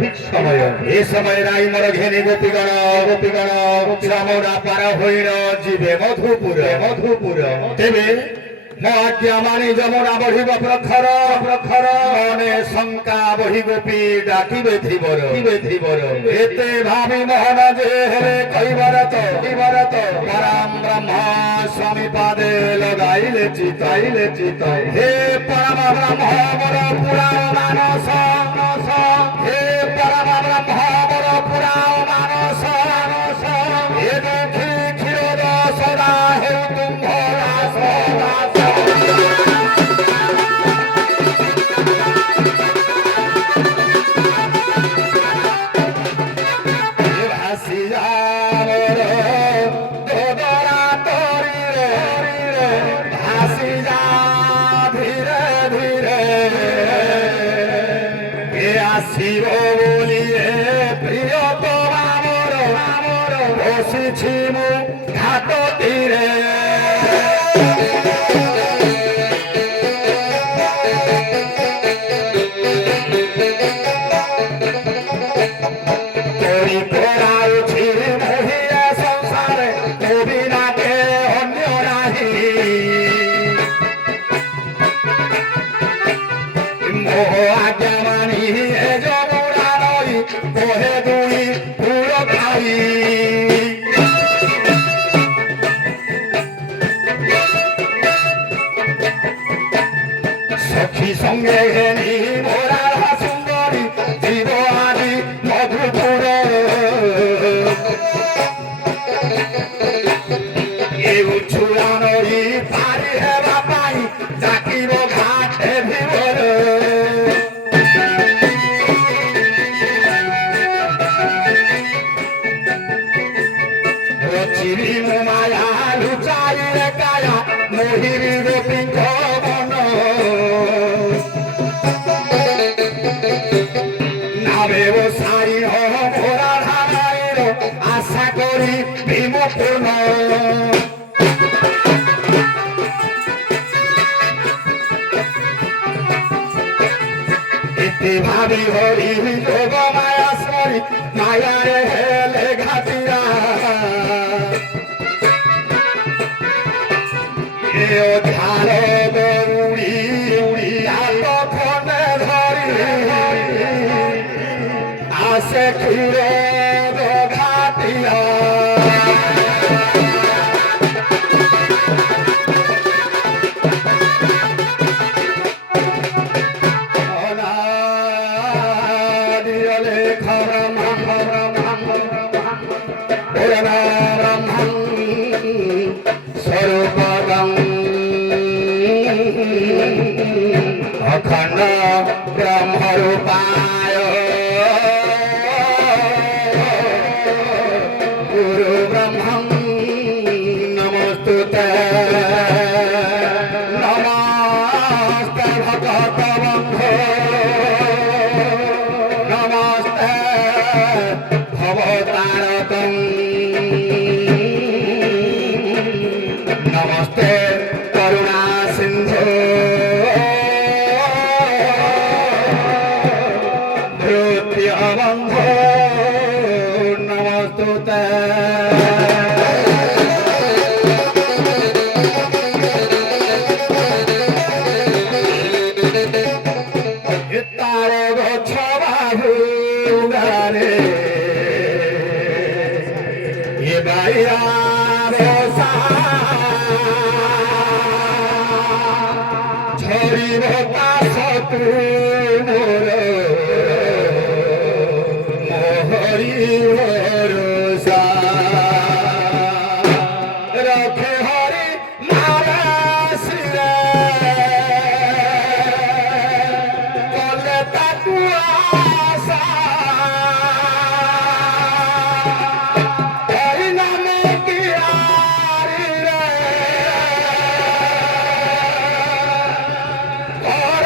ঠিক সময় এ সময় রাই মর ঘেনি গোপীগণ শ্রামরা পার হইল জীবে মধুপুর তেবে আজ্ঞা মানি যমুনা বহিব প্রখর মনে শঙ্কা বহি গোপী ডাকিবে ধীবর এতে ভাবি মোহন যে হেরে কইবার তো পরম ব্রহ্ম স্বামী পাদে লগাইলে চিত হে পরম ব্রহ্ম বর পুরাণ মানস হে পরম ব্রহ্ম বর পুরাণ মানস হে দুঃখী ক্ষীর সদা হে তুম্ভ শিব বলিয়ে প্রিয় তোমার বসেছি মু ঘাট তীরে তরি করাউছি মহিয়া সংসারে নবীনাকে অন্য নাহি মোহ আজ্ঞা মানি যমুনা নই বহে দুই পুর খাই সখী সঙ্গে ঘেনি মোরার সুন্দরী জীব আদি মধুপুর এও ছুড়া নই পারি হেবা পাই জাকিব ঘাটে ভিবর রচিবি মায়া লুচাই কায়া মোহিবি গোপীঙ্ক বন নামে সাই ভোরা ধারাইর আশা করি বিমূর্ণ এতে ভাবি হরি যোগ মায়া সরি মায়ারে হেলে ঘাটিরা ধ্যান গৌরী তখন ধরি আসে ক্ষীর ঘাটিয়া অখণ্ড ব্রহ্মরূপায় গুরু ব্রহ্মং নমস্তুতে নমস্তে ভগত বন্ধো নমস্তে ভবতারকং নমস্তে করুণা সিন্ধু বন্ধ নমস্তুতে তার মাইয়া বসা ঝরিব কাশতু মোর মোহরি ভরসা রখে হরি মারা শিরে কলে তাকু আশা হরি নামে কি আরি রে ঘর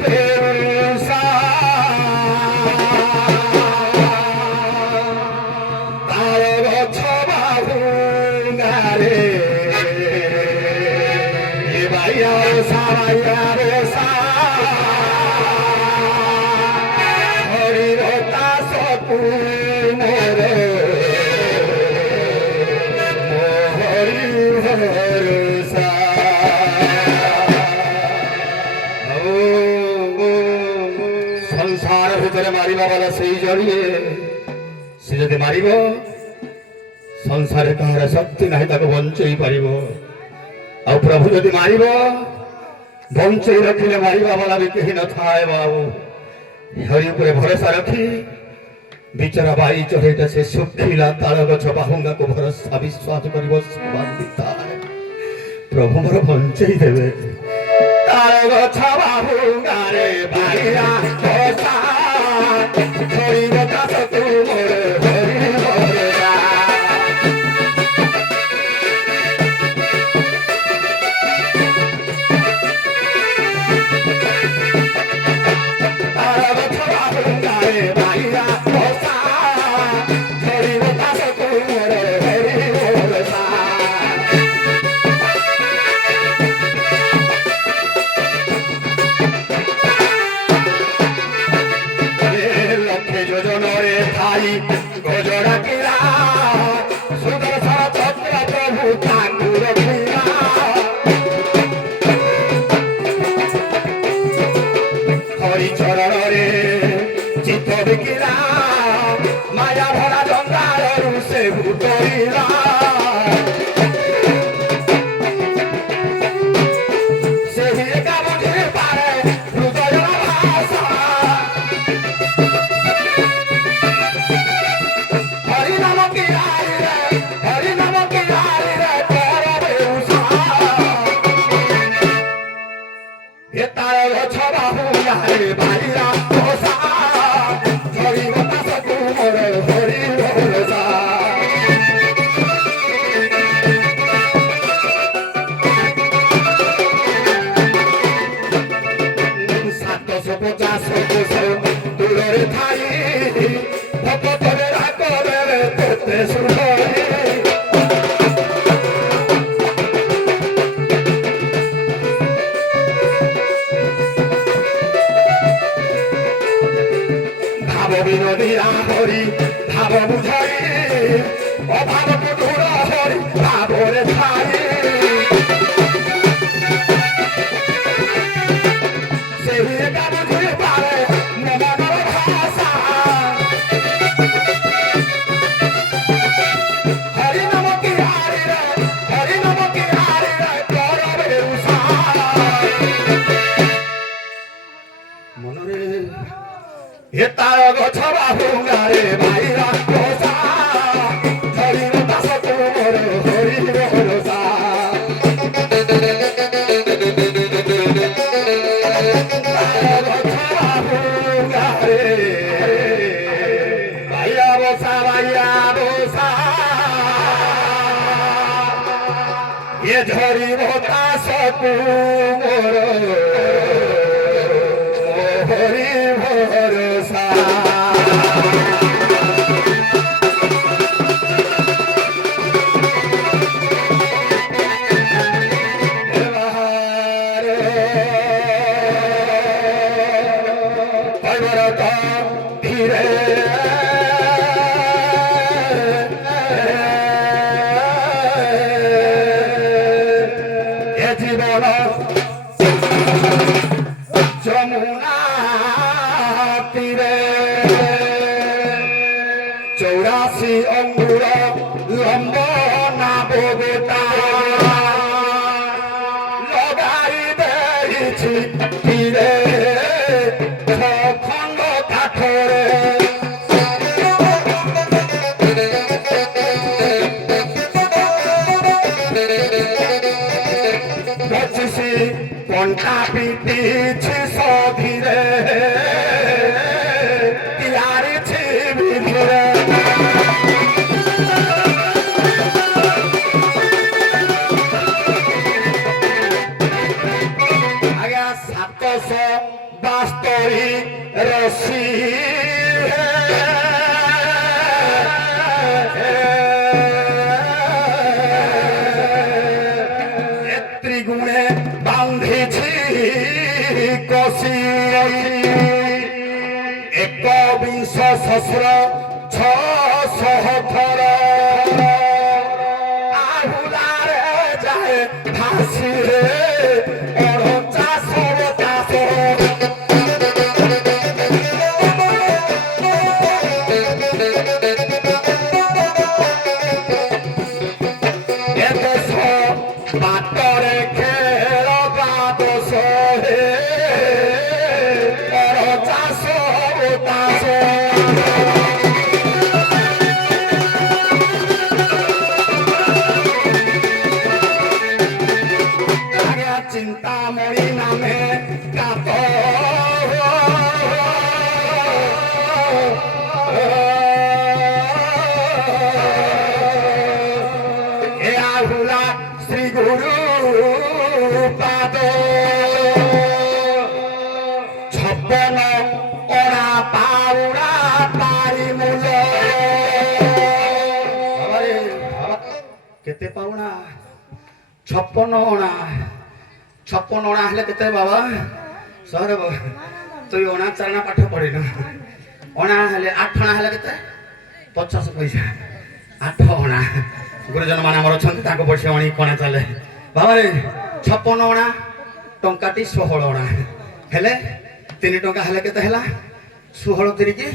বেউসা তার গছ বাবু গারে এ ভাইয়া সারাইয়া রে সা হরির দাস তু মোরে মোহরি ভরসা সংসার ভিতরে মারিবা বলা সেই জড়িয়ে সে যদি মারিব সংসারে কাহার শক্তি ନାହିଁ ତାକୁ ବଞ୍ଚେଇ ପାରିବ ଆଉ ପ୍ରଭୁ ଯଦି ମାରିବ ବଞ୍ଚେଇ ରଖିଲେ ମାରିବା ବାଲା ବି କେହି ନଥାଏ ବାବୁ ହରି ଉପରେ ଭରସା ରଖି ବିଚରା ବାଇ ଚଢ଼େଇଟା ସେ ଶୁଖିଲା ତାଳ ଗଛ ବାହୁଙ୍ଗାକୁ ଭରସା ବିଶ୍ୱାସ କରିବ ଥାଏ ପ୍ରଭୁ ମୋର ବଞ୍ଚେଇ ଦେବେ ତାଳ ଗଛ ବାହୁଙ୍ଗାରେ ବାଇରା ବସା ଧରିବ ଦାସ ତୁ ମୋର ହରି ଭରସା ତାଳ ଗଛ ବାହୁଙ୍ଗାରେ ବାଇରା ବସା ଧରିବ ଦାସ ତୁ ମୋର ହରି ଭରସା লক্ষ্যে যোজনরে ঠাই গজরা কিরা সুদর্শন চক্র প্রভু তাঙ্গু রখিলা হরি চরণরে চিত্ত বিকিলা মায়া ভরা জঙ্গালରୁ ସେ ଭୁତରିଲା ସେହି ଏକା ବୁଝି ପାରେ ହୃଦୟର ଭାଷା হরি নাম কি হারি রে হরি নাম কি হারি রে কর বেউসা এ তার গছ বাহু গারে বাইরা বসা ধরি বাতাস তুমর হরি ভরসা সাতশো পচাশ কোষ দূরে থাই ভক্তরে রাখবে তেতে সুন্দরী ভাব বিনোদীরা হরি ভাব বুঝাই অভাব কুটুর হরি ভাবরে ছাই সেই একা বুঝি পারে মনর ভাষা হরি নাম কি হারি রে হরি নাম কি হারি রে কর বেউসা মনরে এ তার গছ বাহুঙ্গারে বাইরা বসা ধরিব দাস তুমর হরি ভরসা তার গছ বাহুঙ্গারে বাইরা বসা এ ধরিব দাস তুমর হরি ভরসা ধীরে এ জীবন যমুনা তীরে 84 অঙ্গুর লম্ব না বগোটা লগাই দেইছি তীরে খণ্ড কাঠরে বচিছি কণ্টা পিটিছি সধীরে তিয়ারিছি বিধিরে আজ্ঞা 772 রশি ত্রিগুণে বাঁধিছি কষি 21 সহস্র 600 থর আহুলারে যায় ভাসি রে অড়চাশ বতাস এদেশ বাটরে খেল বাদশ হে অড়চাশ বতাস চিন্তামণি নামে কাত এ আহুলা শ্রী গুরু পাদ 56 অণা পাউড়া তারি মূল কেতে পাউনা 56 অণা 56 অଣା ହେଲେ କେତେ ବାବା ସହର ତୁଇ ଅଣା ଚାରଣା ପାଠ ପଢିନୁ ଅଣା ହେଲେ 8 ଅଣା ହେଲେ କେତେ 50 ପଇସା 8 ଅଣା ଗୁରୁଜନ ମାନେ ଆମର ଅଛନ୍ତି ତାଙ୍କ ପଇସା ଅଣି କଣା ଚାଲେ ବାବାରେ 56 ଅଣା ଟଙ୍କାଟି 16 ଅଣା ହେଲେ 3 ଟଙ୍କା ହେଲେ କେତେ ହେଲା 16 ତିରିକି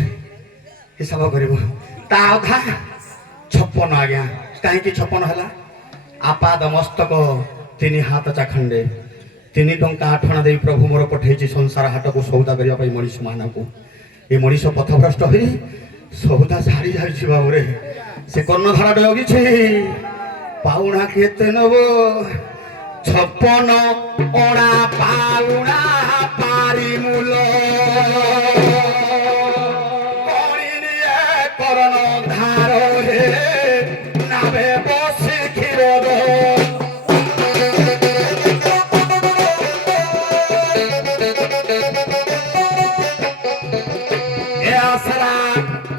ହିସାବ କରିବୁ ତା ଅଧା 56 ଆଜ୍ଞା କାହିଁକି 56 ହେଲା ଆପାଦ ମସ୍ତକ 3 ହାତ ଚାଖଣ୍ଡେ 3 ଟଙ୍କା 8 ଅଣା ଦେଇ ପ୍ରଭୁ ମୋର ପଠେଇଛି ସଂସାର ହାଟକୁ ସୌଦା କରିବା ପାଇଁ ମଣିଷ ମାନଙ୍କୁ ଏ ମଣିଷ ପଥଭ୍ରଷ୍ଟ ହୋଇ ସୌଦା ଛାଡ଼ି ଯାଉଛି ବାବୁରେ ସେ କର୍ଣ୍ଣଧାର ଡଗିଛି ପାଉଣା କେତେ ନବ 56 ଅଣା ପାଉଣା ପାରି ମୂଲ କରିନିଏ କର୍ଣ୍ଣଧାର ରେ ନାବେ ବସି କ୍ଷୀର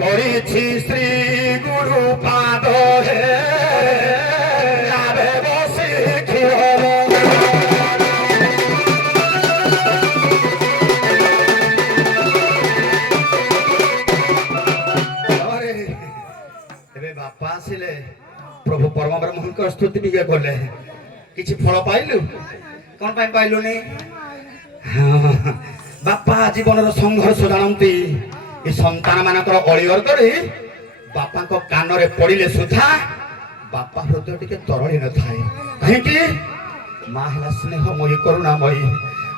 করেছি শ্রী গুরু পাদ হে নাভে বসে ক্ষীর ଏବେ ବାପା ଆସିଲେ ପ୍ରଭୁ ପରମ ବ୍ରହ୍ମଙ୍କ ସ୍ତୁତି ଟିକେ କଲେ କିଛି ଫଳ ପାଇଲୁ କଣ ପାଇଁ ପାଇଲୁନି ବାପା ଜୀବନର ସଂଘର୍ଷ ଜାଣନ୍ତି ଏ ସନ୍ତାନ ମାନଙ୍କର ଅଳିଅର କରି ବାପାଙ୍କ କାନରେ ପଡିଲେ ସୁଦ୍ଧା ବାପା ହୃଦୟ ଟିକେ ତରଳି ନଥାଏ କାହିଁକି ମା ହେଲା ସ୍ନେହମୟୀ କରୁଣାମୟୀ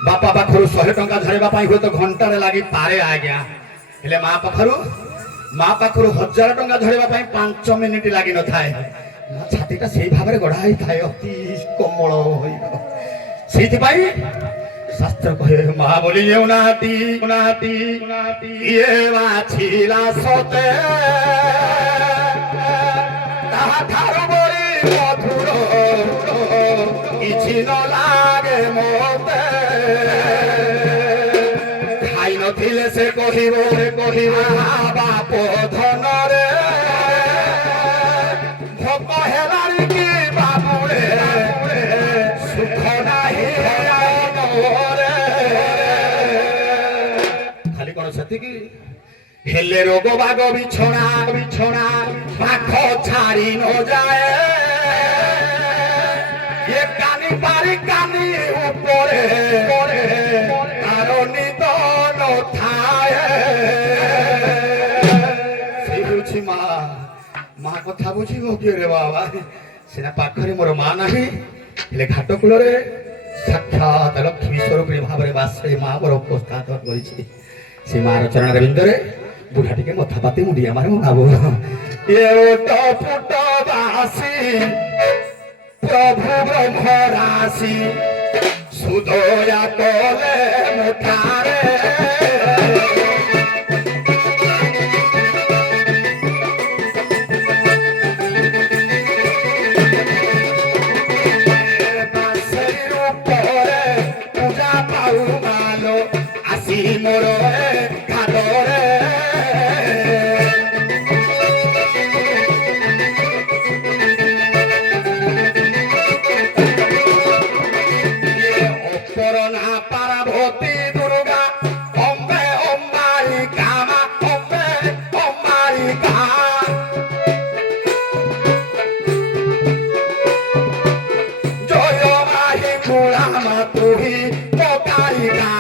ବାପା ପାଖରୁ 100 ଟଙ୍କା ଧରିବା ପାଇଁ ହୁଏତ ଘଣ୍ଟାରେ ଲାଗିପାରେ ଆଜ୍ଞା ହେଲେ ମା ପାଖରୁ 1000 ଟଙ୍କା ଧରିବା ପାଇଁ 5 ମିନିଟ ଲାଗି ନଥାଏ ମୋ ଛାତିଟା ସେଇ ଭାବରେ ଗଢା ହେଇଥାଏ ଅତି କୋମଳ ହୋଇ ସେଇଥିପାଇଁ শাস্ত্র কহে মা বলি উনাতি উনাতি ইয়ে বাছিলা সতে তাহার বলি মধুর কিছু ন লাগে মতে খাই নথিলে সে কহিব বাপ ধনরে ভোক হেলারি কি বাবুরে সুখ নাহি খালি কোন সেতিকি হেলে রোগ বাগ বিছনা বিছনা পাখ ছাড়ি ন যায় এ কানি পারি কানি উপরে তার নিদন থায় সেই হচ্ছে মা মা କଥା ବୁଝିବ କିଏ ରେ ବାବା ସିନା ପାଖରେ ମୋର ମା ନାହିଁ ହେଲେ ଘାଟ କୂଳରେ ସାକ୍ଷାତ ଲକ୍ଷ୍ମୀ ସ୍ୱରୂପୀ ଭାବରେ ବାସେ ମା ମୋର ଉପସ୍ଥାପନ କରିଛି ସେ ମାର ଚରଣ ବିନ୍ଦୁରେ ବୁଢ଼ା ଟିକେ ମଥା ପାତି ମୁଣ୍ଡିଆ ମାରେ ମୋ ବାବୁ ଏ ଓଟ ପୁଟ ବାସି ପ୍ରଭୁ ବ୍ରହ୍ମ ରାଶି ସୁଦୟା କଲେ ମୁଠାରେ ମୋର ଘାଟରେ অপরণা পার্বতী দুর্গা অম্বে অম্বারিকা মা অম্বে অম্বারিকা জয় মাহি কুলা মা তুহি পকারিকা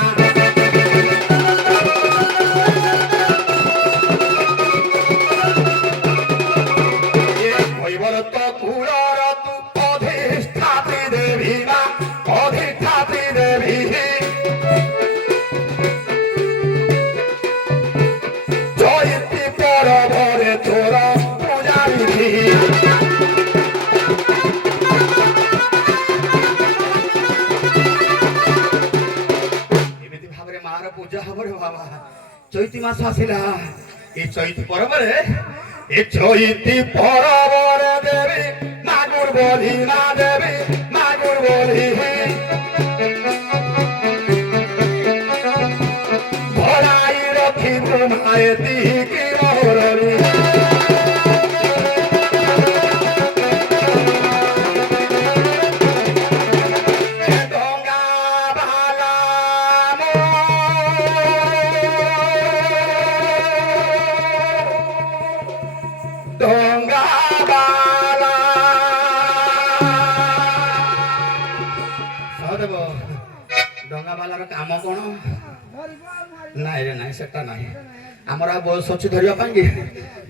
চৈতি মাস আসিলা এই চৈতি পরবরে এ চৈতি পরবরে দেবী মাগুর বলি না দেবী মাগুর বলি ভরাই রখি ঘুমায় তিকি মহরলি ଡଙ୍ଗାବାଲାର କାମ କଣ ନାଇଁ ରେ ନାଇଁ ସେଟା ନାହିଁ ଆମର ଆଉ ବୟସ ଅଛି ଧରିବା ପାଇଁ କି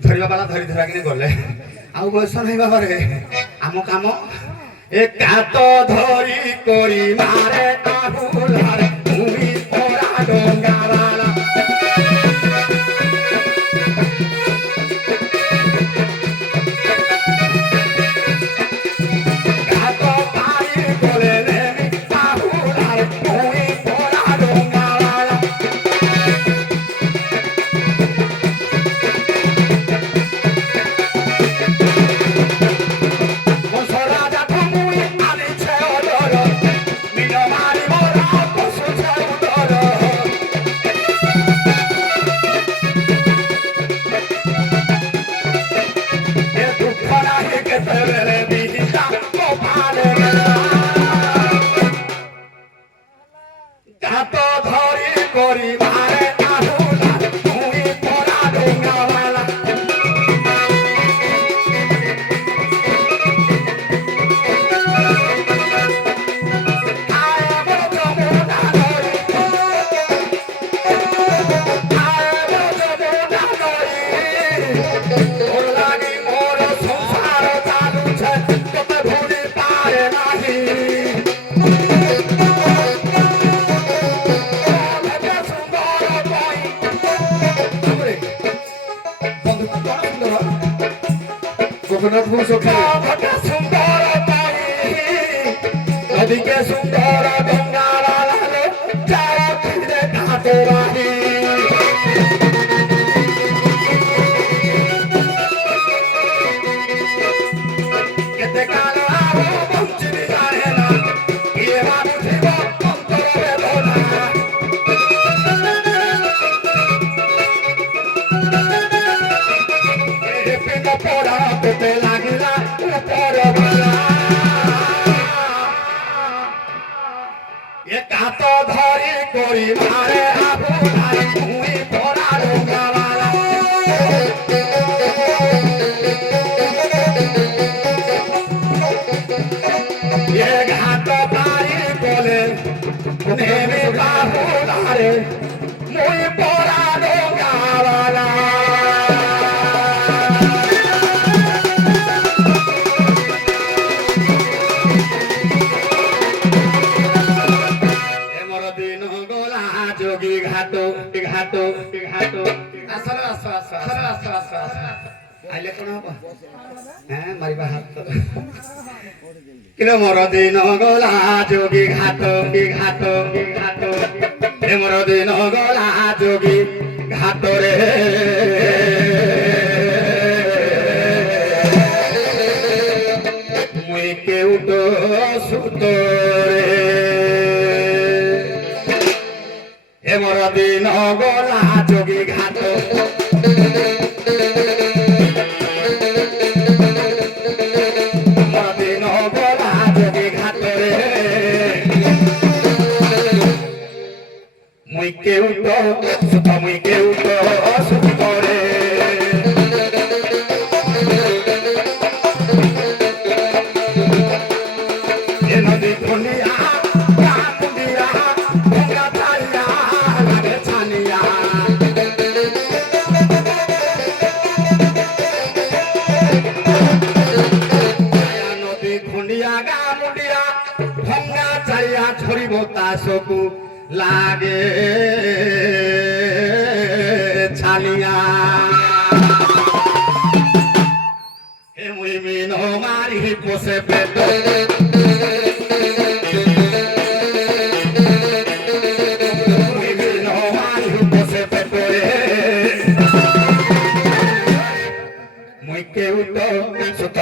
ଧରିବା ବାଲା ଧରି ଧରାକିନି ଗଲେ ଆଉ ବୟସ ନାହିଁ ବାବାରେ ଆମ କାମ ଏ କାତ ଧରି କରି ମାରେ କାବୁଲାରେ ଭୂମି ପରା ଡଙ୍ଗାବାଲା জগন্নাথপুর সখী সুন্দর নদীকে সুন্দর গঙ্গা লালে যারা ফিরে ঘাটে রাহি কেতে কাল আরো বঞ্চিত জানে না ইয়ে মানুষিব অন্তর বেদনা এ পিন পড়া পেতে লাগিলা উপর বেলা এ কাত ধরি করি মারে আপনার ভূমি পড়া ডোঙ্গাওয়ালা এ ঘাট পারি বলে নেমে বাহুলারে মুই পড়া ডোঙ্গাওয়ালা ঘাটো আসর আসর আসর আসর আসর আসর আইলে কোন হব হ্যাঁ মারিবা হাত কিলো মর দিন গলা যোগী ঘাটো মর দিন গলা যোগী ঘাটরে মুই কেউট সুতরে মর দিন গলা যোগী ঘাট মর দিন গলা যোগী ঘাটরে মুই কেউট সুতরে নদী খুনিয়া মুন্ডিয়া ভঙ্গা চাইয়া লাগে ছানিয়া নদী খুনিয়া গা মুন্ডিয়া ভঙ্গা চাইয়া ছড়িব তাসকু লাগে ছানিয়া হে মুই মিন মারি পোষে পেট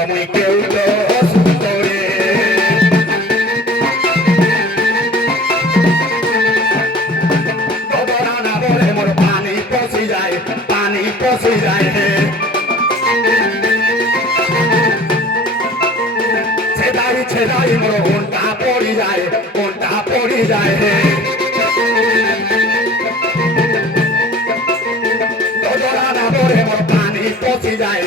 মুই কেউট সুতরে দবরানা বলে মোর পানি পচি যায় ছেদাই মোর ঘন্টা পড়ি যায় দবরানা বলে মোর পানি পচি যায়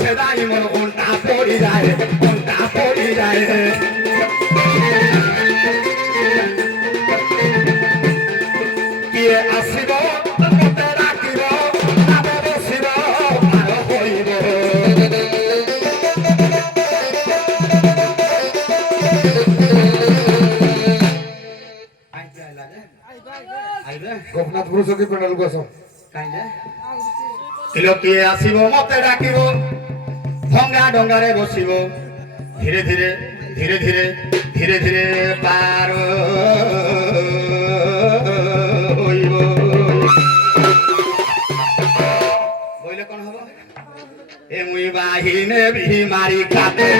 ছেদাই মোর ঘন্টা পড়ি যায় কিয়ে আসিব মতে রাখিব নামে বসিব আর হইব গোপনাথ পুরুষকে পেন্ডাল গছ কিলো কিয়ে আসিব মতে ডাকিব ভঙ্গা ডঙ্গারে বসিব ধীরে ধীরে পার হইব বইলে কোন হব এ মুই বাহিনে বিহি মারি কাটে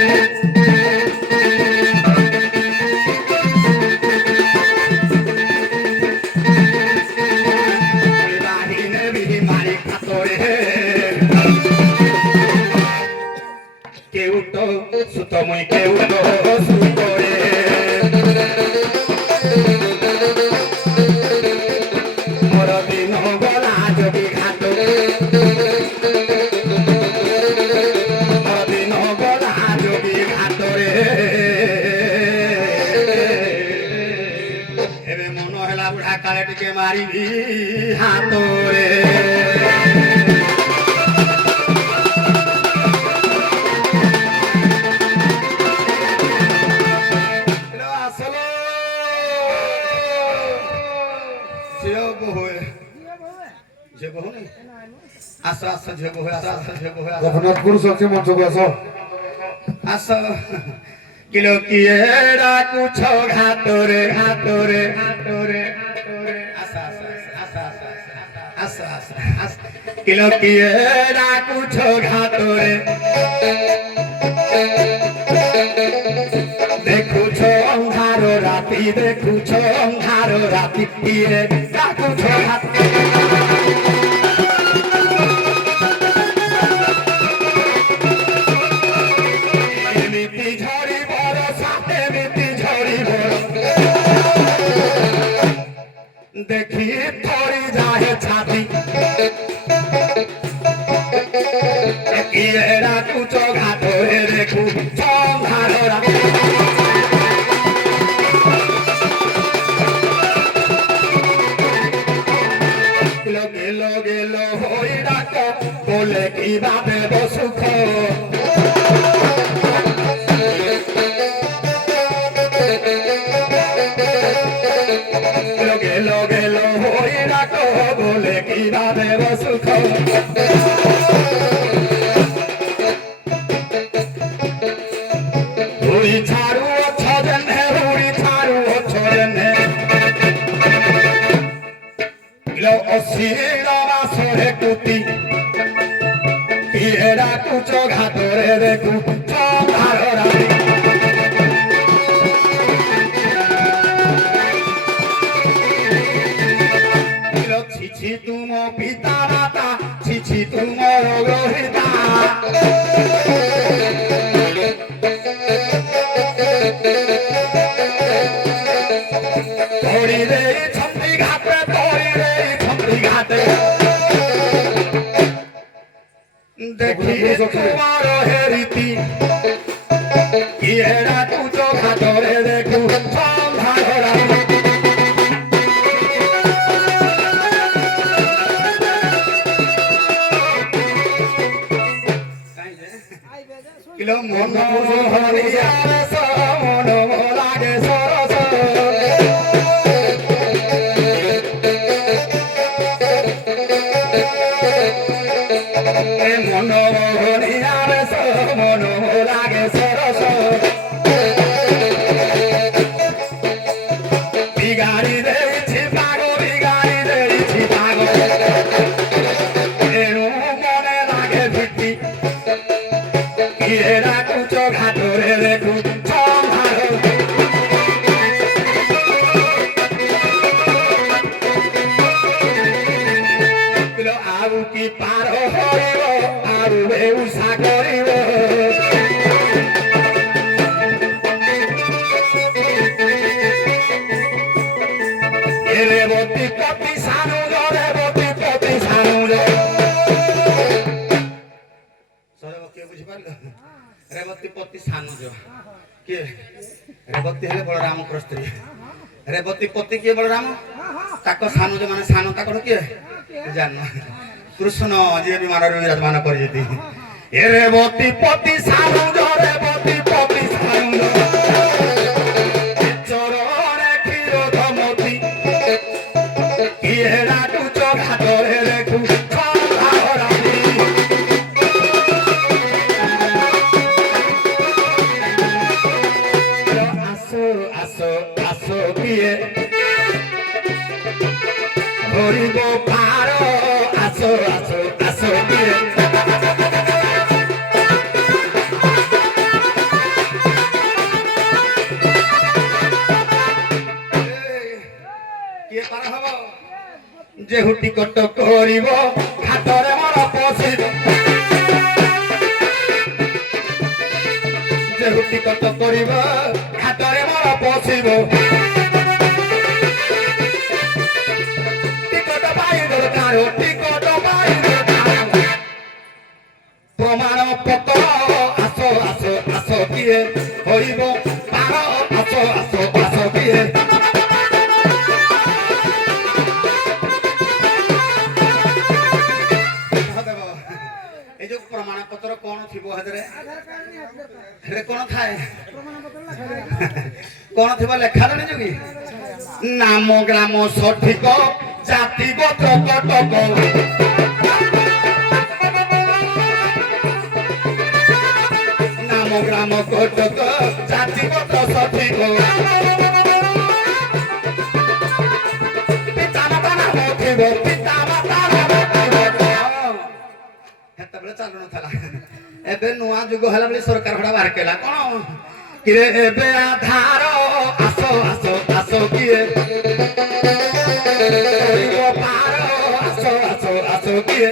কেউট সুত মুই কেউট সুতরে মোর দিন গলা যোগী ঘাট মোর দিন গলা যোগী ঘাটরে এবে মন হেলা বুঢ়া কালে টিকে মারিবি হাতরে গোপনাথ পুরুষকে মঞ্চ গছ কিলো কিয়ে ডাকুছ ঘাটরে কিলো কিয়ে ডাকুছ ঘাটরে দেখুছ অন্ধার রাতি কিয়ে ডাকুছ ঘাটরে দেখি থরি যায় ছাতি এরা কুচ ঘাট দেখু সংহারা গেল হই ডাক বলে কি ভাবে বসুখ গেল গেল গেল হই রাখো বলে কি না দেব সুখ উড়ি ছাড়ু ছজনে উড়ি ছাড়ু ছজনে গেল অসির বাসরে কুতি এরা কুচ ঘাটরে দেখু ছধার রানী ছিছি তুম পিতা মাতা ছিছি তুমর গ্রহিতা তরি রে ছন্দি ঘাটে তরি রে ছন্দি ঘাটে দেখি তোমার হেরিতি এরা কুচ ঘাটরে দেখু ছধার রানী কিলো মন হরিয়ার মন লাগে সরস মন হরিয়ার মন লাগে সরস বিগাড়ি দেইছি পাগ বিগাড়ি দেইছি পাগ এরু মনে লাগে ভিত্তি এরা কুচ ঘাটরে দেখু ছধার ଆଉ କି ପାର ହୋଇବ ଆଉ ବେଉସା କରିବ ରେବତୀ ପତି ସାନୁଜ ରେବତୀ ପତି ସାନୁଜ ସର କିଏ ବୁଝିପାରିଲ ରେବତୀ ପତି ସାନୁଜ କିଏ ରେବତୀ ହେଲେ ବଳରାମଙ୍କର ସ୍ତ୍ରୀ ରେବତୀ ପତି କିଏ ବଳରାମ ତାଙ୍କ ସାନୁଜ ମାନେ ସାନ ତାଙ୍କର କିଏ জান কৃষ্ণ যে বিমানের বিরাজমান করে যেতে এ রেবতী পতি সানুজ রেবতী পতি সানুজ চরণে ক্ষীরোদমতি ইহেরা কুচ ঘাটরে দেখু ছধার রানী আসো আসো আসো কিয়ে হরিব পার আসো আসো আসো কিয়ে কিয়ে পার হব যে হুটি কট করিব ঘাটরে মর পশিব যে হুটি কট করিব ঘাটরে মর পশিব প্রমাণ পত্র আসো আসো আসো কিয়ে হইব পার আসো আসো আসো কিয়ে এই যে প্রমাণ পত্র কোন থিব হেদরে হেদরে কোন থায় কোন থিব লেখা জানি কি নাম গ্রাম সঠিক জাতি গোত্র কটক নাম গ্রাম কটক জাতি গোত্র সঠিক পিতা মাতা নাম থিব পিতা মাতা নাম থিব হেতবেলে চালু নথলা এবে নয়া যুগ হেলা বলি সরকার ভড়া বাহার কেলা কোন কিরে এবে আধার আসো আসো আসো কিয়ে পার আসো আসো আসো কিয়ে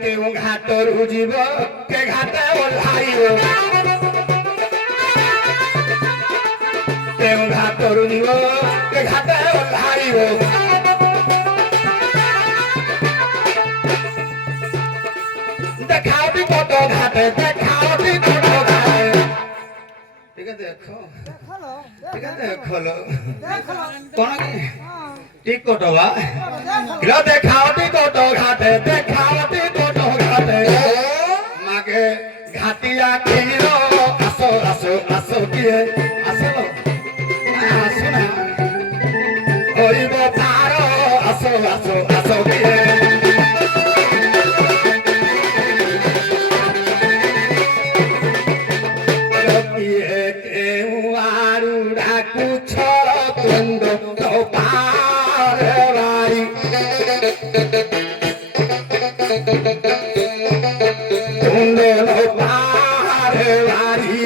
কেউ ঘাটর উজিব কে ঘাটে ওল্লাইব কেউ ঘাটর উজিব কে ঘাটে ওল্লাইব দেখাওটি কত ঘাটে দেখাওটি কত ঘাটে ঠিক আছে দেখো ঠিক আছে দেখলো কোন কি ঠিক কত বা কিলো দেখাওটি কত ঘাটে দেখাওটি কত ঘাটে মাকে ঘাটিয়া ক্ষীর আসো আসো আসো কিয়ে আসো আসো না হইব তার আসো আসো আসো কিয়ে কেউ আরু ডাকু ছড় তুন্দ পারে বাড়ি তুন্দ পারে বাড়ি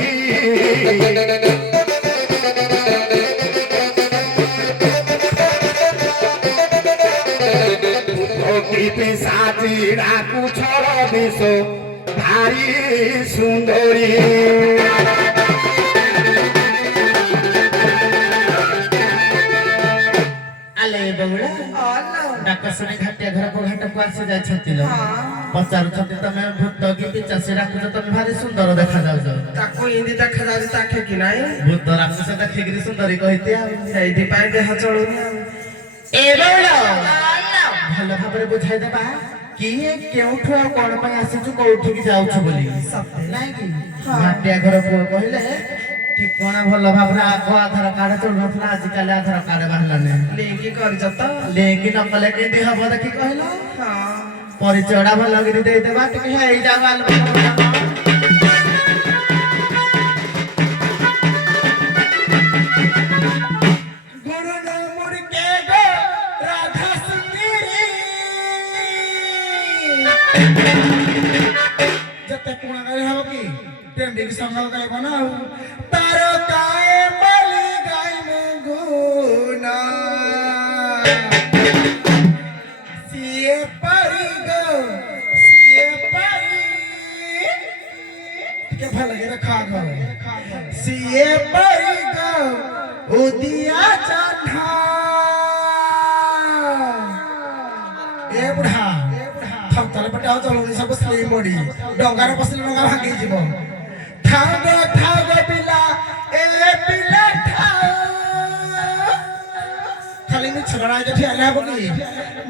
পিসাচি ডাকু ছড় দিস ভারি সুন্দরী আলে বউলা ডাক শুনে ঘাটিয়া ঘরକୁ ଘାଟକୁ ଆସି ଯାଇଛନ୍ତି ଲୋ ପଚାରୁଛନ୍ତି ତମେ ଭୂତ କି ପିଚାସି ରାକ୍ଷସ ତମେ ଭାରି ସୁନ୍ଦର ଦେଖାଯାଉଛ ତାକୁ ଇନ୍ତି ଦେଖାଯାଉଛି ତା ଆଖି କି ନାହିଁ ଭୂତ ରାକ୍ଷସ ଦେଖିକିରି ସୁନ୍ଦରୀ କହିତେ ଆଉ ସେଇଥିପାଇଁ ଦେହ ଚଳୁନି ଆଉ ଏ ବଉଳ ଭଲ ଭାବରେ ବୁଝାଇ ଦେବା କିଏ କେଉଁଠୁ ଆଉ କଣ ପାଇଁ ଆସିଛୁ କୋଉଠିକି ଯାଉଛୁ ବୋଲି ନାଇଁ କି ଘାଟିଆ ଘର ପୁଅ କହିଲେ ଠିକଣା ଭଲ ଭାବରେ ଆଗ ଆଧାର କାର୍ଡ ଚଳୁନଥିଲା ଆଜିକାଲି ଆଧାର କାର୍ଡ ବାହାରିଲାନି ଲିଙ୍କି କରିଛ ତ ଲିଙ୍କି ନ କଲେ କେମିତି ହବ ଦେଖି କହିଲ ହଁ ପରିଚୟଟା ଭଲ କରି ଦେଇଦେବା ଟିକେ ହେଇଯାଉ ଯେତେ ପୁଣା ଗାଈ ହବ କି ଟେଣ୍ଡିକି ସଙ୍ଗ ଗାଇବ ନା ଆଉ ତାର ଗାଏ ବଳି ଗାଇ ମୁଗୁନ ସିଏ ପାରି ଗো ସିଏ ପାରି ଟିକେ ଭଲ ଲାଗେ ଖା ଗো ସିଏ ପାରି ଗো ଉଦିଆ ଚାନ୍ଧା ଏ ବୁଢା ଥମଥଲେ ପଟେ ଆଉ ଚଳୁନି ସବୁ ସ୍ଲିମ୍ ବଡି ଡଙ୍ଗାରେ ବସିଲେ ଡଙ୍ଗା ଭାଙ୍ଗି ଯିବ ଥାଉ ଗେ ପିଲା ଏ ପିଲା ଥାଉ ଖାଲି ମିଛ ଲড়াই ଠିଆ ହେଲେ ହବ କି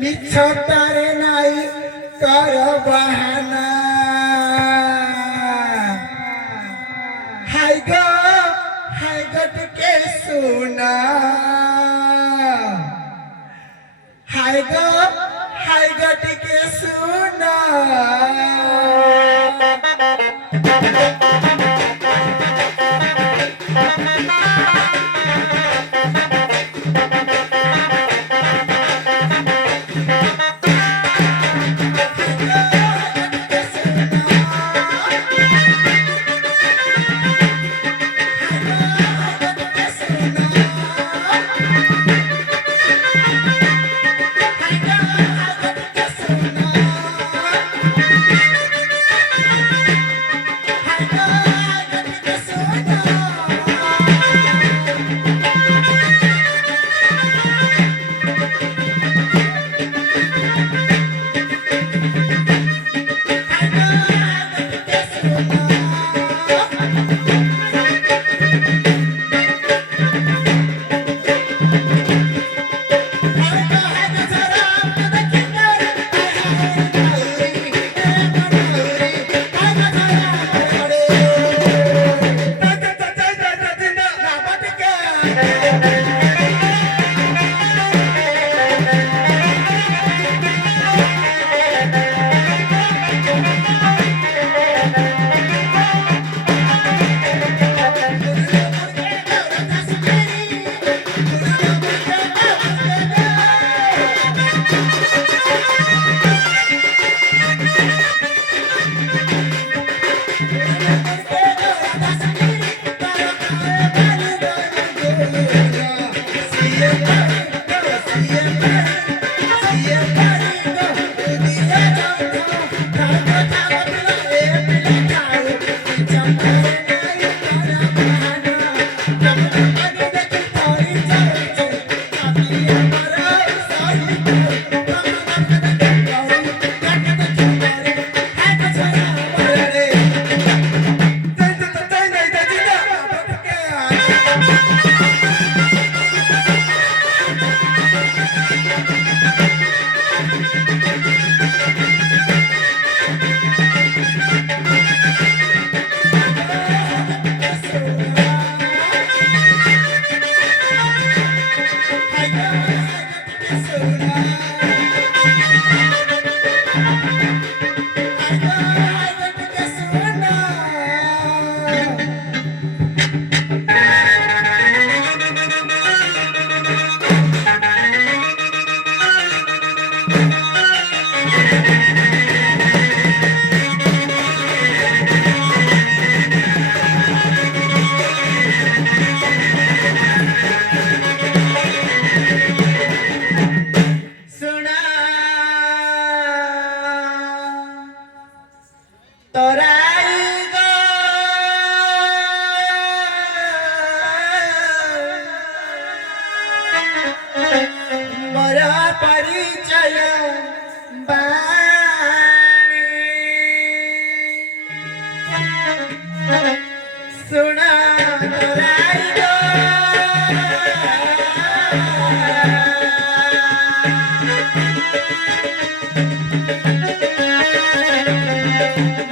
ମିଛ ତାରେ ନାଇଁ କର ବାହାନା ହାଇ ଗো ଟିକେ ଶୁନା হাই গো ଟିକେ ଶୁନା सुना तोराई गो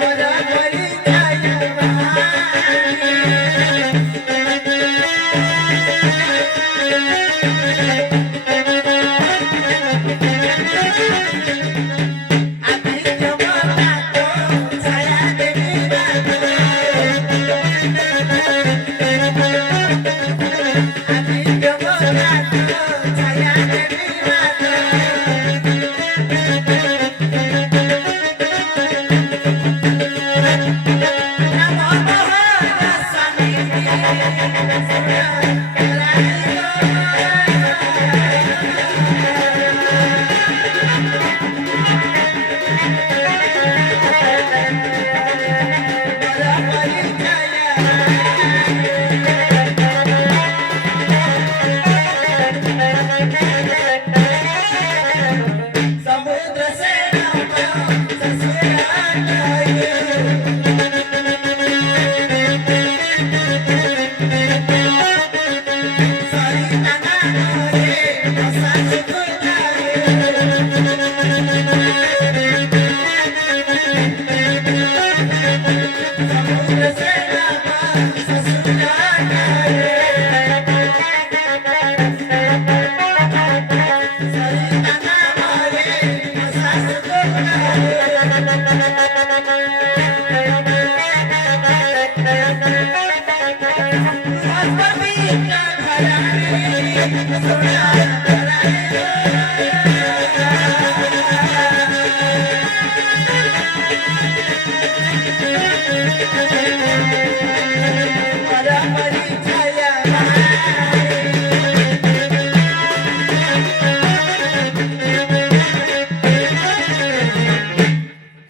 मोरा परी जाई अभी जमाना तो छाया देवी बात अभी जमाना तो छाया देवी बात नमो मोहन स्वामी सुना तोराई मोरा परी समुद्र से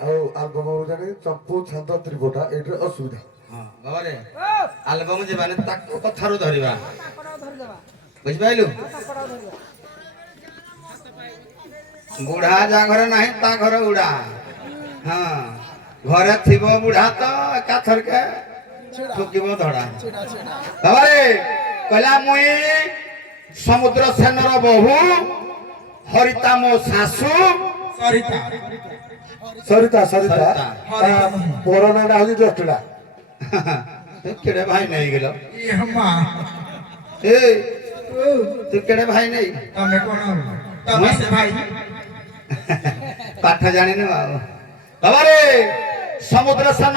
ଆଉ ଆଲବମ ଜାଣି ଚମ୍ପୁ ଛାନ୍ଦ ତ୍ରିପଟା ଏଇଟା ଅସୁବିଧା ହଁ ବାବାରେ ଆଲବମ୍ ଯିବାନି ତାକୁ କଥାରୁ ଧରିବା ବୁଝିପାରିଲୁ ବୁଢା ଯା ଘରେ ନାହିଁ ତା ଘର ଉଡା ହଁ ଘରେ ଥିବ ବୁଢା ତ ଏକାଥରକେ ଠୁକିବ ଧଡା ବାବାରେ କହିଲା ମୁଇଁ ସମୁଦ୍ର ସେନର ବୋହୂ ହରିତା ମୋ ଶାଶୁ ସରିତା ସରିତା ସରିତା ସରିତା। ପର ନାଁଟା ହଉଛି ଜଟିଳା ତୁ କେଡେ ଭାଇ ନେଇଗଲ ଏ ମା ଏ ତୁ କେଡେ ଭାଇ ନେଇ ତମେ କଣ ତମେ ସେ ଭାଇ ପାଠ ଜାଣିନୁ ଆଉ ବାବାରେ ସମୁଦ୍ର ସେନ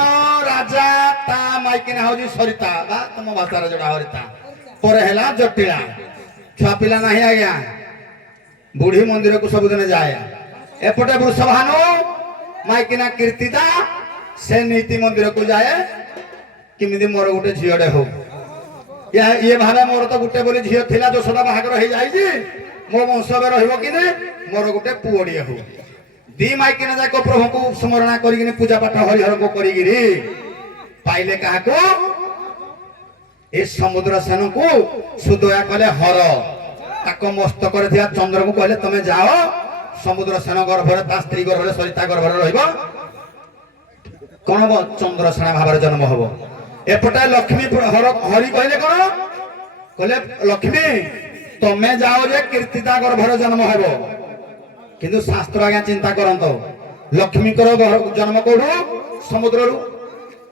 ରାଜା ତା ମାଇକିନା ହଉଛି ସରିତା ବା ତମ ଭାଷାର ଯୋଉଟା ହରିତା ପରେ ହେଲା ଜଟିଳା ଛୁଆ ପିଲା ନାହିଁ ଆଜ୍ଞା ବୁଢୀ ମନ୍ଦିରକୁ ସବୁଦିନ ଯାଏ ଏପଟେ ବୃଷଭାନୁ ମାଇକିନା କୀର୍ତ୍ତିଦା ସେ ନୀତି ମନ୍ଦିରକୁ ଯାଏ କେମିତି ମୋର ଗୋଟେ ଝିଅଟେ ହଉ ଇଏ ଭାବେ ମୋର ତ ଗୋଟେ ବୋଲି ଝିଅ ଥିଲା ଯଶୋଦା ବାହାଘର ହେଇଯାଇଛି ମୋ ବଂଶ ଏବେ ରହିବ କି ମୋର ଗୋଟେ ପୁଅଟିଏ ହଉ ଦି ମାଇକିନା ଯାକ ପ୍ରଭୁଙ୍କୁ ସ୍ମରଣା କରିକିନି ପୂଜା ପାଠ ହରିହରକୁ କରିକିରି ପାଇଲେ କାହାକୁ ଏ ସମୁଦ୍ର ସେନକୁ ସୁଦୟା କଲେ ହର ତାକୁ ମସ୍ତକରେ ଥିବା ଚନ୍ଦ୍ରକୁ କହିଲେ ତମେ ଯାଅ ସମୁଦ୍ର ସେନ ଗର୍ଭରେ ତା ସ୍ତ୍ରୀ ଗର୍ଭରେ ସରିତା ଗର୍ଭରେ ରହିବ କଣ ହବ ଚନ୍ଦ୍ରସେନା ଭାବରେ ଜନ୍ମ ହବ ଏପଟେ ଲକ୍ଷ୍ମୀ ହରି କହିଲେ କଣ କହିଲେ ଲକ୍ଷ୍ମୀ ତମେ ଯାଅ ଯେ କୀର୍ତ୍ତିତା ଗର୍ଭରେ ଜନ୍ମ ହେବ କିନ୍ତୁ ଶାସ୍ତ୍ର ଆଜ୍ଞା ଚିନ୍ତା କରନ୍ତ ଲକ୍ଷ୍ମୀଙ୍କର ଜନ୍ମ କୋଉଠୁ ସମୁଦ୍ରରୁ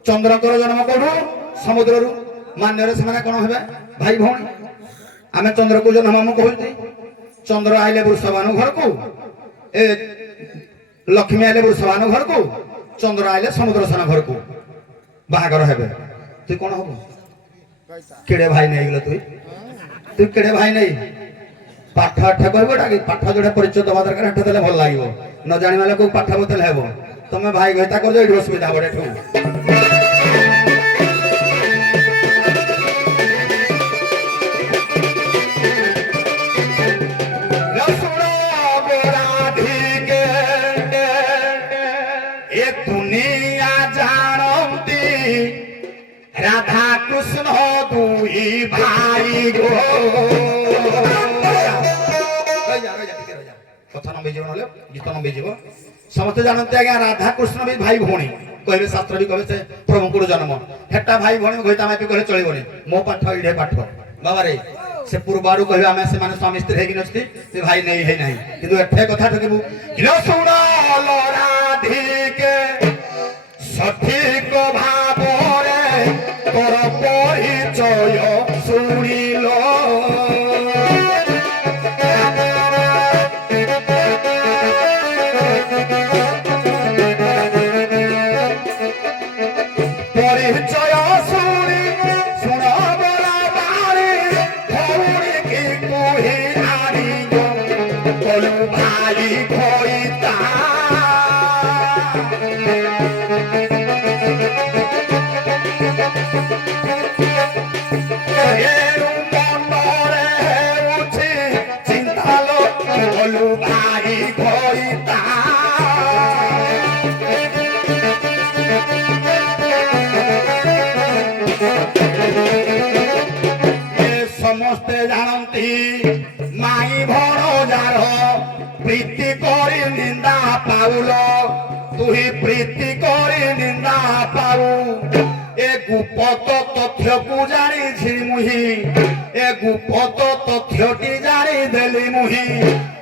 ଚନ୍ଦ୍ରଙ୍କର ଜନ୍ମ କୋଉଠୁ ସମୁଦ୍ରରୁ ମାନ୍ୟରେ ସେମାନେ କଣ ହେବେ ଭାଇ ଭଉଣୀ ଆମେ ଚନ୍ଦ୍ରକୁ ଜନ୍ମ କହୁଛି ଚନ୍ଦ୍ର ଆଇଲେ ବୃଷଭାନୁ ଘରକୁ ଏ ଲକ୍ଷ୍ମୀ ଆଇଲେ ବୃଷଭାନୁ ଘରକୁ ଚନ୍ଦ୍ର ଆଇଲେ ସମୁଦ୍ର ସେନ ଘରକୁ ବାହାଘର ହେବେ তুই কোন হব কেড়ে ভাই নেইগল তুই কেড়ে ভাই নেই পাঠ আঠ কইব ডাকি পাঠ যোটা পরিচয় দেবা দরকার হেটা দেলে ভাল লাগিব ন জানিমালে কো পাঠ বতেলে হেব তুমি ভাই গইতা করજો এডি অসুবিধা বড় ঠু রাধা কৃষ্ণ দুই ভাই গো কথা নবে জীবন হলে গীত নবে জীব সমস্ত জানতে আজ্ঞা রাধা কৃষ্ণ বি ভাই ভৌণী କହିବେ ଶାସ୍ତ୍ର ବି କହିବେ ସେ ପ୍ରଭୁଙ୍କର ଜନ୍ମ ହେଟା ଭାଇ ଭଉଣୀ ଘଇତା ମାପି କହିଲେ ଚଳିବନି ମୋ ପାଠ ଇଢେ ପାଠ ବାବାରେ ସେ ପୂର୍ବାରୁ କହିବେ ଆମେ ସେମାନେ ସ୍ୱାମୀ ସ୍ତ୍ରୀ ହେଇକି ନଛନ୍ତି ସେ ଭାଇ ନେଇ ହେଇ ନାହିଁ କିନ୍ତୁ ଏଠେ କଥା ଠକିବୁ କିଲୋ ଶୁଣ ରାଧିକେ ସଠିକ ଭାବରେ ତୋର ପରିଚୟ ଶୁଣିଲ ପରିଚୟ ଶୁଣି ଶୁଣ ବଲା ବାରି ଭଉଣୀ କି କୁହି ଆଣିବ କଲୁ ଭାଇ ଭଇତା ଏଣୁ ମନରେ ହେଉଛି ଚିନ୍ତା ଲୋ କଲୁ ଭାଇ ଭଇତା ସମସ୍ତେ ଜାଣନ୍ତି ମାଇ ଭଣଜାର ପ୍ରୀତି କରି ନିନ୍ଦା ପାଉଲ ତୁହି ପ୍ରୀତି କରି ନିନ୍ଦା ପାଉ ଏ ଗୁପ୍ତ ତଥ୍ୟକୁ ଜାଣିଛି ମୁହିଁ ଏ ଗୁପ୍ତ ତଥ୍ୟଟି ଜାଣିଦେଲି ମୁହିଁ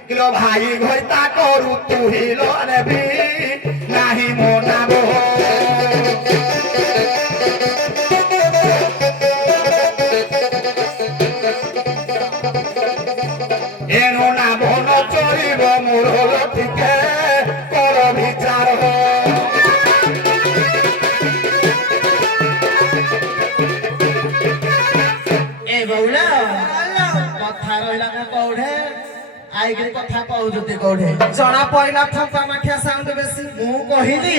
କିଲୋ ଭାଇ ଘଇତା କରୁ ତୁହି ଲ ନେବି ନାହିଁ ମୋ ନାମ ଏଣୁ ନାମ ନ ଚଳିବ ମୋର ଟିକେ କର ବିଚାର ଏ ବଉଲା କଥା ରହିଲା ମୁଁ କୋଉଠେ ଆଇକିରି କଥା କହୁଛନ୍ତି କୋଉଠେ ଜଣା ପଇଲା ଠପା ମାଠିଆ ସାଉଣ୍ଡ ବେଶୀ ମୁଁ କହିଲି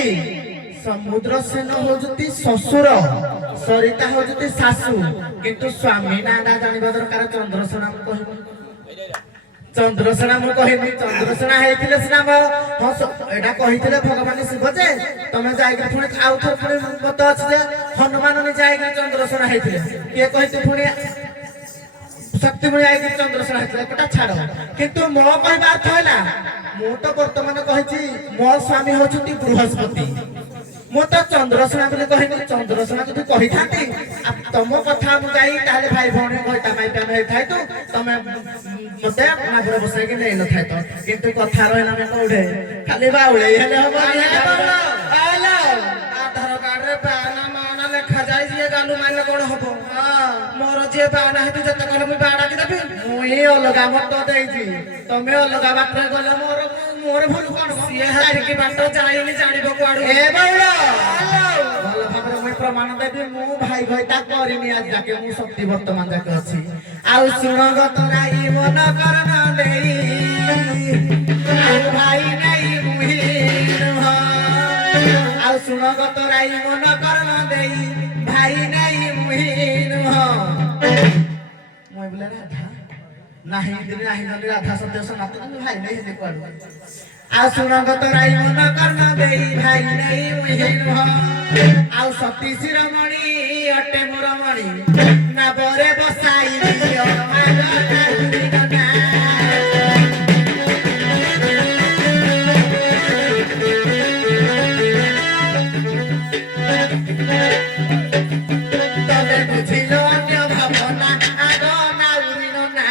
ସମୁଦ୍ର ସେନ ହଉଛନ୍ତି ଶ୍ୱଶୁର ସରିତା ହଉଛନ୍ତି ଶାଶୁ କିନ୍ତୁ ସ୍ୱାମୀ ନାଁଟା ଜାଣିବା ଦରକାର ଚନ୍ଦ୍ରସେନା ମୁଁ କହିବି ଚନ୍ଦ୍ରସେନା ମୁଁ କହିଲି ଚନ୍ଦ୍ରସେନା ହେଇଥିଲେ ସିନା ଏଇଟା କହିଥିଲେ ଭଗବାନ ଶିବ ଯେ ତମେ ଯାଇକି ପୁଣି ଆଉ ଥରେ ପୁଣି ମତ ଅଛି ଯେ ହନୁମାନ ନିଜେ ଯାଇକି ଚନ୍ଦ୍ରସେନା ହେଇଥିଲେ କିଏ କହିଛି ପୁଣି ଶକ୍ତିମଣି ଯାଇକି ଚନ୍ଦ୍ରସେନା ହେଇଥିଲେ ଗୋଟା ଛାଡ କିନ୍ତୁ ମୋ କହିବା ଅର୍ଥ ହେଲା ମୁଁ ତ ବର୍ତ୍ତମାନ କହିଛି ମୋ ସ୍ୱାମୀ ହଉଛନ୍ତି ବୃହସ୍ପତି ମୁଁ ତ ଚନ୍ଦ୍ରସେନା ବୋଲି କହିନି ଚନ୍ଦ୍ରସେନା ଯଦି କହିଥାନ୍ତି ତମ କଥା ମୁଁ ଯାଇ ତାହେଲେ ଭାଇ ଭଉଣୀ ଘଇତା ମାଇପି ଆମେ ହେଇଥାଇ ତମେ ମତେ ମାଘରେ ବସେଇକି ନେଇନଥାଏ ତ କିନ୍ତୁ କଥା ରହିଲା ଆମେ କୋଉଠେ ଖାଲି ବାଉଳେଇ ହେଲେ ହବ ଆଧାର କାର୍ଡରେ ବାନା ମାନା ଲେଖା ଯାଇ ଯିଏ ଗାଲୁ ମାଇଲେ କଣ ହବ ମୋର ଯିଏ ବାନା ହେତୁ ଯେତେ କହିଲେ ମୁଁ ବାଡ଼ାକି ଦେବି ମୁଇଁ ଅଲଗା ମତ ଦେଇଛି ତମେ ଅଲଗା ବାଟରେ ଗଲେ ମୋର ଭୁଲ କଣ ସିଏ ହାରିକି ବାଟ ଯାଇନି ଜାଣିବ କୁଆଡୁ ଏ ବାଉଳ ଭଲ ଭାବରେ ମୁଇଁ ପ୍ରମାଣ ଦେବି ମୁଁ ଭାଇ ଘଇତା କରିନି ଆଜି ଯାକେ ମୁଁ ଶକ୍ତି ବର୍ତ୍ତମାନ ଯାକେ ଅଛି ଆଉ ଶୁଣ ଗତରାଇ ମନ କରନ ଦେଇ ଆଉ ଭାଇ ନାଇ ମୁହିଁ ନୁହଁ ଆଉ ଶୁଣ ଗତରାଇ ମନ କରନ ଦେଇ ଭାଇ ନାଇ ମୁହିଁ ନୁହଁ মই ବୋলে রাধা নাহি দিদি নাহি যদি রাধা সত্য সনাতন ভাই নাই হেতে কুয়াড়ু ଆଉ ଶୁଣଗତ ରାଇ ମନ କର୍ଣ୍ଣ ଦେଇ ଭାଇ ନେଇ ମୁହିଁ ନୁହଁ ଆଉ ସତୀ ଶିରୋମଣି ଅଟେ ମୋର ମଣି ନାବରେ ବସାଇ ତମେ ବୁଝିଲ ଅନ୍ୟ ଭାବନା ଆଗ ନାଉରିନ ନା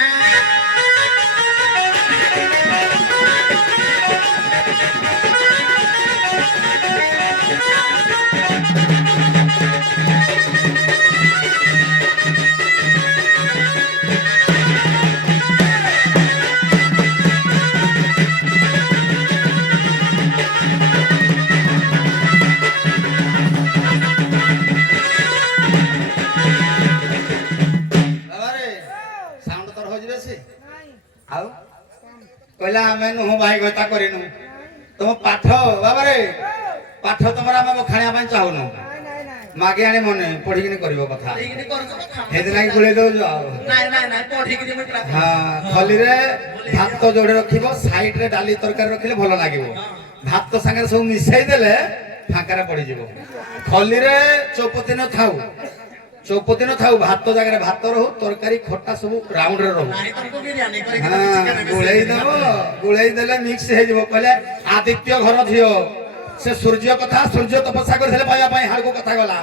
ଆଉ କହିଲା ଆମେ ନୁହଁ ଭାଇ ଗତା କରିନୁ ତମ ପାଠ ବାବାରେ ପାଠ ତମର ଆମେ ବଖାଣିବା ପାଇଁ ଚାହୁଁନୁ ମାଗି ଆଣି ମନେ ପଢିକିନି କରିବ କଥା ସେଇଥିଲାଗି ଗୁଳେଇ ଦଉଛୁ ଆଉ ହଁ ଖଲିରେ ଭାତ ଯୋଡ଼େ ରଖିବ ସାଇଡରେ ଡାଲି ତରକାରୀ ରଖିଲେ ଭଲ ଲାଗିବ ଭାତ ସାଙ୍ଗରେ ସବୁ ମିଶେଇ ଦେଲେ ଫାଙ୍କାରେ ପଡିଯିବ ଖଲିରେ ଚୌପତି ଥାଉ ଚୌପତି ଥାଉ ଭାତ ଜାଗାରେ ଭାତ ରହୁ ତରକାରୀ ଖଟା ସବୁ ରାଉଣ୍ଡରେ ରହୁ ଗୁଳେଇ ଦେବ ଗୁଳେଇ ଦେଲେ ମିକ୍ସ ହେଇଯିବ କହିଲେ ଆଦିତ୍ୟ ଘର ଝିଅ से सूर्य कथा सूर्य तपस्या करथिले पाया पाई हाड़को कथा गला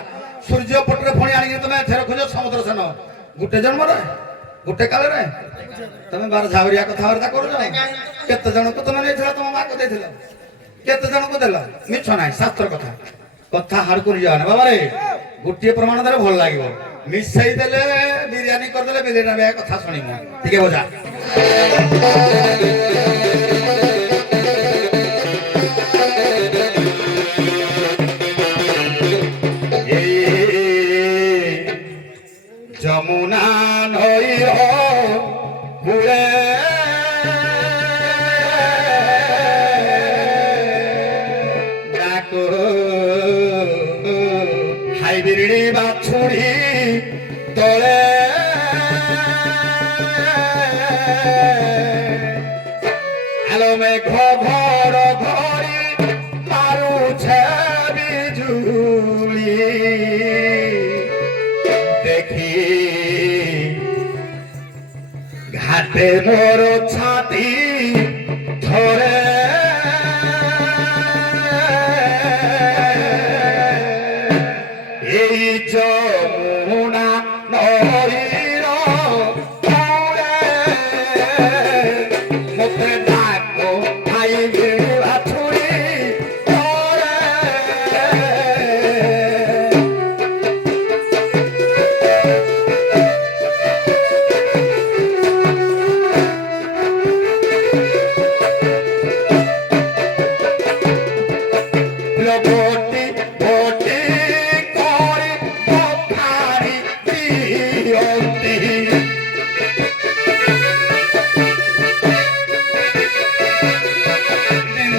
सूर्य पटरे फणी आनी तमे फेर खोज समुद्र सन गुटे जन्म रे गुटे काल रे तमे बार झावरिया कथा वार्ता करू केते जण को तमे नेथिला तम मा को देथिला केते जण को देला मिछ नाही शास्त्र कथा कथा हाड़को रि जाने बाबा रे गुटे प्रमाण देले भल लागिवो मिसई देले बिरयानी कर देले बिलेना बे कथा सुनिमु ठीक है बोझा যমুনা নৈর কূলে ডাক হাইবিড়ি বাছুরি তলে আলো মেঘ ঘর ঘরি মারুছে বিজুলি দেখি ঘাটে মোর ছাতি ধরে এই যমুনা নদীর কূলে মুখে ডাকো ভাই বাছুরি ভোটি ভোটি করে বখারি দিয়ন্তি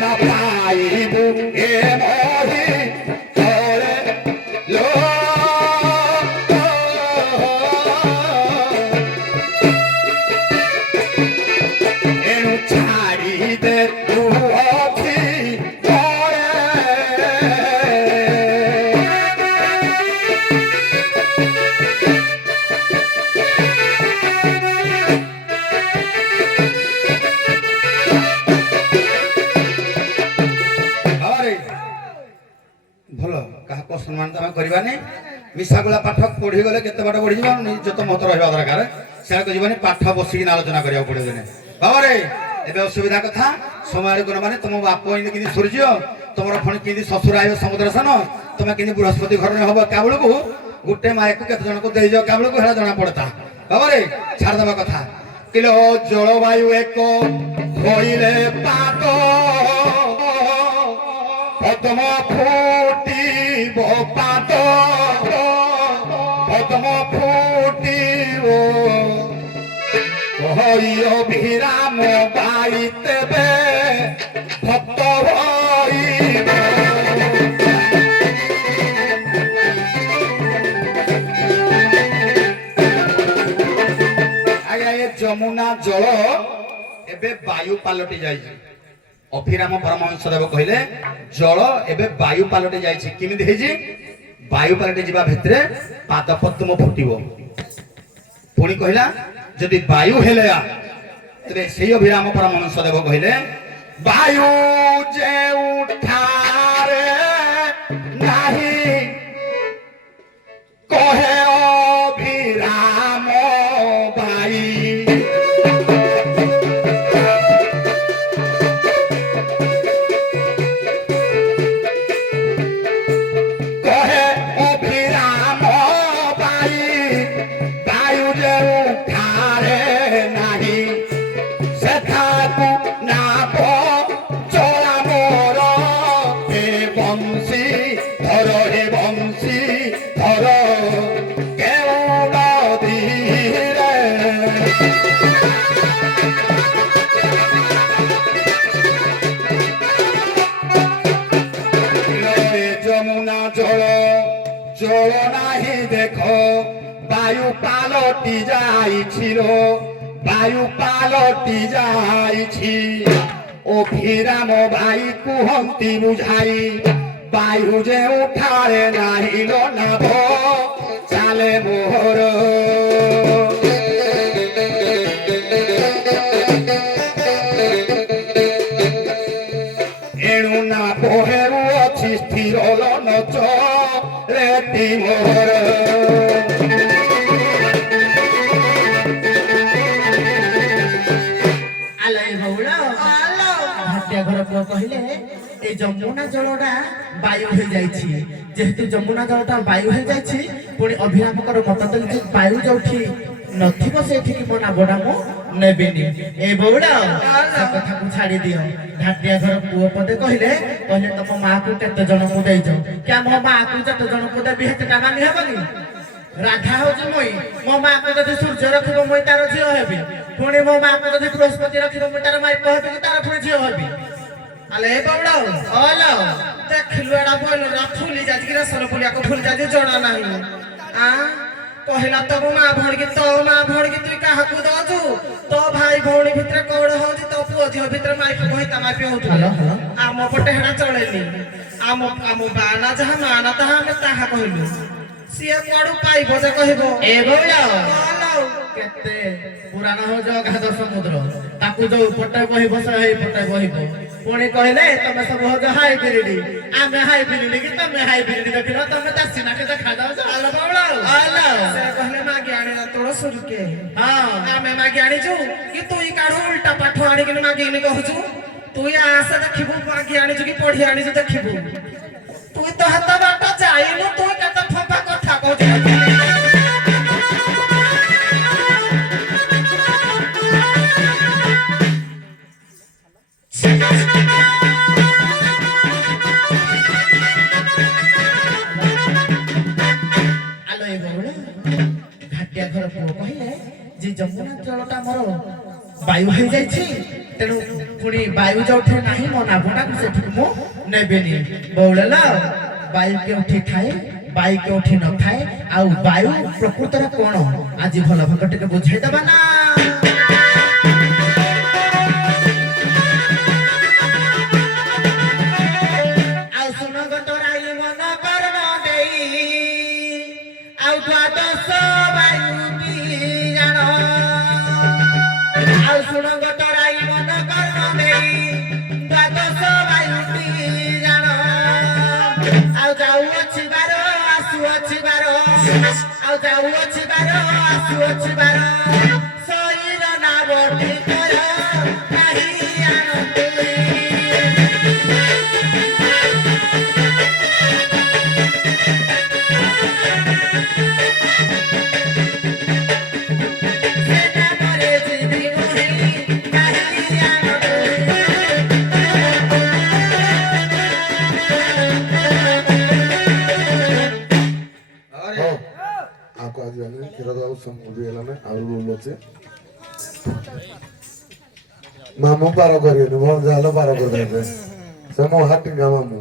না পাইবু এ মহি ধরে লো এনু ছাড়ি দে তু অখি ଭଲ କାହାକୁ ସମ୍ମାନ ତମେ କରିବାନି ମିଶାଗୁଳା ପାଠ ପଢି ଗଲେ କେତେ ବାଟ ବଢିଯିବ ନିଜ ମତ ରହିବା ଦରକାର ସେଆକୁ ଯିବନି ପାଠ ବସିକି ଆଲୋଚନା କରିବାକୁ ପଡିବନି ବାବାରେ ଏବେ ଅସୁବିଧା କଥା ସମୟ ଆଡକୁ ମାନେ ତମ ବାପ ଏମିତି କେମିତି ସୂର୍ଯ୍ୟ ତମର ପୁଣି କେମିତି ଶ୍ୱଶୁର ଆଇବ ସମୁଦ୍ର ସାନ ତମେ କେମିତି ବୃହସ୍ପତି ଘରରେ ହବ କାବଳକୁ ଗୋଟେ ମାୟକୁ କେତେ ଜଣକୁ ଦେଇଯାଅ କାବଳକୁ ହେଟା ଜଣା ପଡତା ବାବାରେ ଛାଡିଦବା କଥା କିଲୋ ଜଳବାୟୁ ଏକ ହୋଇଲେ ପାଦ পদ্ম ফুটিব পাত পদ্ম ফুটিব কহি অভিরাম গাইতেবে ভক্ত হইব আজ্ঞা এ যমুনা জল এবে বায়ু পালটি যাইছে অফিরাম পরমহংস দেব কহিলে জল এবে বায়ু পালটি যাইছে কেমিতি হেজি বায়ু পালটি ଯିବା ভিতরে পাদ পদ্ম ফুটিব পুনি কহিলা যদি বায়ু হেলে তবে সেই অভিরাম পরমহংস দেব কহিলে বায়ু যে উঠারে নাহি কহে অভিরাম বাই যমুনা জল জল নাহি দেখো বায়ু পালটি যাইছিল বায়ু পালটি যাইছি অভিরাম ভাই কুহন্তি বুঝাই বায়ু যে উঠারে নাহিল নাভ চালে মোহর এণু না পোহেরু ଯମୁନା ଜଳଟା ବାୟୁ ହେଇଯାଇଛି। ଯେହେତୁ ଯମୁନା ଜଳଟା ବାୟୁ ହେଇଯାଇଛି, ପୁଣି ଅଭିରାମଙ୍କର ମତ ଦେଲେ ଯେ ବାୟୁ ଯୋଉଠି ନଥିବ ସେଠିକି ମୋ ନାବଟା ମୁଁ ନେବିନି। ଏ ବଉଳ ସେ କଥାକୁ ଛାଡି ଦିଅ। ଝାଟିଆ ଘର ପୁଅ ପଦେ କହିଲେ ତମ ମାକୁ କେତେ ଜଣଙ୍କୁ ଦେଇଛ? କି ମୋ ମାକୁ ଯେତେ ଜଣଙ୍କୁ ଦେବି ସେତେଟା ମାନି ହେବନି? ରାଧା ହଉଛି ମୁଇଁ, ମୋ ମାକୁ ଯଦି ସୂର୍ଯ୍ୟ ରଖିବ ମୁଇଁ ତାର ଝିଅ ହେବି, ପୁଣି ମୋ ମାକୁ ଯଦି ବୃହସ୍ପତି ରଖିବ ମୁଇଁ ତାର ମାଇପ ହେବି କି ତାର ପୁଣି ଝିଅ ହେବି। ଆଲେ ଏ ବଉଳ ଅଲ ଦେଖିଲୁ ଏଡା ବଇଲରା ଫୁଲି ଯାଉଛି କି ରେଶର ଫୁଲିଆକୁ ଫୁଲି ଯାଉଛି ଜଣା ନାହିଁ। କହିଲା ତୋ ମା ଭଉଣୀ କି ତୁଇ କାହାକୁ ଦଉଛୁ? ତୋ ଭାଇ ଭଉଣୀ ଭିତରେ କଣ ହଉଛି? ତୋ ପୁଅ ଝିଅ ଭିତରେ ମାଇପ କହିତା ମାଇପ ହଉଛୁ। ଆମ ପଟେ ହେଡା ଚଳେନି। ଆମ ବାନା ଯାହା ମାନା ତାହା ଆମେ ତାହା କହିଲୁ। ସିଏ କୁଆଡୁ ପାଇବ ଯେ କହିବ? ଏ ବଉଳ କେତେ ପୁରାଣ ହଉଛି ଅଗାଧ ସମୁଦ୍ର, ତାକୁ ଯୋଉ ପଟେ ବହିବ ସେ ହେଇ ପଟେ ବହିବ। ପୁଣି କହିଲେ ତମେ ସବୁ ହଉଛ ହାଇବ୍ରିଡ, ଆମେ ହାଇବ୍ରିଡ କି ତମେ ହାଇବ୍ରିଡ ଦେଖିଲ, ତମେ ଚାଷୀ ନାକେ ଦେଖାଯାଉଛ। ସେ କହିଲେ ମାଗି ଆଣିଲା ତୋଳ ସୁରୁକେ। ଆମେ ମାଗି ଆଣିଛୁ କି ତୁଇ କାଢୁ ଉଲ୍ଟା ପାଠ ଆଣିକିନି ମାଗିନି କହୁଛୁ? ତୁଇ ଆସେ ଦେଖିବୁ ମାଗି ଆଣିଛୁ କି ପଢି ଆଣିଛୁ ଦେଖିବୁ। ତୁଇ ତ ହାତ ବାଟ ଯାଇନୁ, ତୁଇ କେତେ ଫପା କଥା କହୁଛୁ। ଘାଟିଆ ଘର ପୁଅ କହିଲେ ଯେ ଯମୁନା ଜଳଟା ମୋର ବାୟୁ ହେଇଯାଇଛି, ତେଣୁ ପୁଣି ବାୟୁ ଯୋଉଠି ନାହିଁ ମୋ ନାଭଟାକୁ ସେଠିକୁ ମୁଁ ନେବିନି। ବଉଳ ବାୟୁ କେଉଁଠି ଥାଏ, ବାୟୁ କେଉଁଠି ନଥାଏ, ଆଉ ବାୟୁ ପ୍ରକୃତରେ କଣ ଆଜି ଭଲ ଭାଗ ଟିକେ ବୁଝେଇଦବା ନା। ଆଉ ଶୁଣ ଗୋଟରାଇ ମନ କର୍ମ ଦେଇ, ଆଉ ଦ୍ୱାଦଶ ବାୟୁଟି ଜାଣ। ଆଉ ଶୁଣ ଗୋଟରାଇ ମନ କର୍ମ ଦେଇ, ଦ୍ୱାଦଶ ବାୟୁଟି ଜାଣ। ଆଉ ଯାଉଅଛି ବାର ଆସୁଅଛି ବାର, ଆଉ ଯାଉଅଛି ବାର ଆସୁଅଛି ବାର, ଶରୀର ନାବଟି କର ନାହିଁ ଆଣନ୍ତି। ଆକୁ ଆଜି କ୍ଷୀର ଦେବାକୁ ସମୁଦି ହେଲାନି ଆଉ ରୁଲ ଅଛି। ମାମୁଁ ପାର କରିବେନି, ଭଣଜା ହେଲେ ପାର କରିଦେବେ। ସେ ମୋ ହାଟିଙ୍ଗା ମାମୁଁ।